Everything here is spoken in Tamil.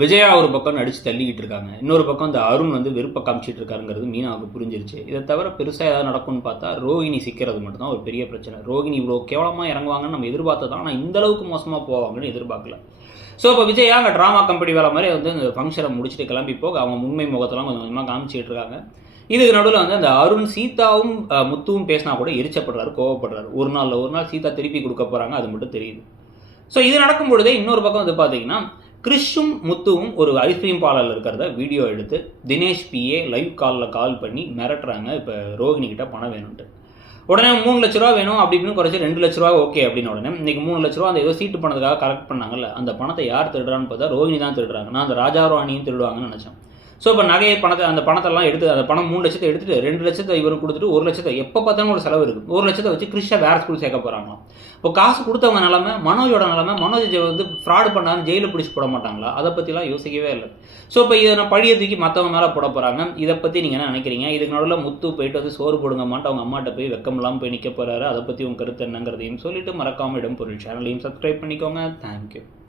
விஜயா ஒரு பக்கம் நடிச்சு தள்ளிக்கிட்டு இருக்காங்க, இன்னொரு பக்கம் இந்த அருண் வந்து வெறுப்பை காமிச்சிட்டு இருக்காருங்கிறது மீனாவுக்கு புரிஞ்சிருச்சு. இதை தவிர பெருசாக ஏதாவது நடக்கும்னு பார்த்தா ரோஹிணி சிக்கிறது மட்டும்தான் ஒரு பெரிய பிரச்சனை. ரோஹிணி இவ்வளோ கேவலமாக இறங்குவாங்கன்னு நம்ம எதிர்பார்த்ததான், ஆனால் இந்த அளவுக்கு மோசமாக போவாங்கன்னு எதிர்பார்க்கல. ஸோ இப்போ விஜயா அங்கே ட்ராமா கம்பெனி வேலை மாதிரி வந்து இந்த ஃபங்க்ஷனை முடிச்சுட்டு கிளம்பி போக அவங்க உண்மை முகத்தெல்லாம் கொஞ்சம் கொஞ்சமாக காமிச்சிட்டு இருக்காங்க. இதுக்கு நடுவில் வந்து அந்த அருண் சீதாவும் முத்துவும் பேசினா கூட எரிச்சப்படுறாரு, கோவப்படுறாரு. ஒரு நாள் சீதா திருப்பி கொடுக்க போகிறாங்க, அது மட்டும் தெரியுது. ஸோ இது நடக்கும் பொழுதே இன்னொரு பக்கம் வந்து பார்த்தீங்கன்னா கிறிஷும் முத்துவும் ஒரு ஐஸ்கிரீம் பார்லரில் இருக்கிறத வீடியோ எடுத்து தினேஷ் பிஏ லைவ் கால் பண்ணி மிரட்டுறாங்க. இப்போ ரோஹிணி கிட்ட பணம் வேணும்ட்டு. உடனே 3 லட்ச ரூபா வேணும் அப்படின்னு குறைச்சி 2 லட்ச ரூபா ஓகே அப்படின்னு உடனே இன்னைக்கு 3 லட்ச ரூபா அந்த ஏதோ சீட்டு பணத்துக்காக கலெக்ட் பண்ணாங்கல்ல, அந்த பணத்தை யார் திருடுறான்னு பார்த்தா ரோஹிணி தான் திருடுறாங்க. நான் அந்த ராஜாராணியும் திருடுவாங்கன்னு நினச்சேன். ஸோ இப்போ நகையை அந்த பணத்தெல்லாம் எடுத்து அந்த பணம் 3 லட்சத்தை எடுத்துட்டு 2 லட்சத்தை இவருக்கு கொடுத்துட்டு 1 லட்சத்தை எப்போ பார்த்தாலும் ஒரு செலவு இருக்குது. 1 லட்சத்தை வச்சு கிறிஷா வேற ஸ்கூல் சேர்க்க போகிறாங்களாம். இப்போ காசு கொடுத்தவங்க நிலமை, மனோஜோட நிலமை, மனோஜ் வந்து ஃப்ராடு பண்ணாலும் ஜெயிலில் பிடிச்சி போட மாட்டாங்களா? அதை பற்றிலாம் யோசிக்கவே இல்லை. ஸோ இப்போ இதை நான் பழியை தூக்கி மற்றவங்க மேலே போட போகிறாங்க. இதை பற்றி நீங்கள் என்ன நினைக்கிறீங்க? இதுக்கு நடுவில் முத்து போயிட்டு வந்து சோறு போடுங்கம்மான்ட்டு அவங்க அம்மாட்ட போய் வெக்கம் இல்லாமல் போய் நிற்க போகிறாரு. அதை பற்றி உங்கள் கருத்து என்னங்கிறதையும் சொல்லிட்டு மறக்காமல் இடம் பொருள் சேனலையும் சப்ஸ்கிரைப் பண்ணிக்கோங்க. தேங்க்யூ.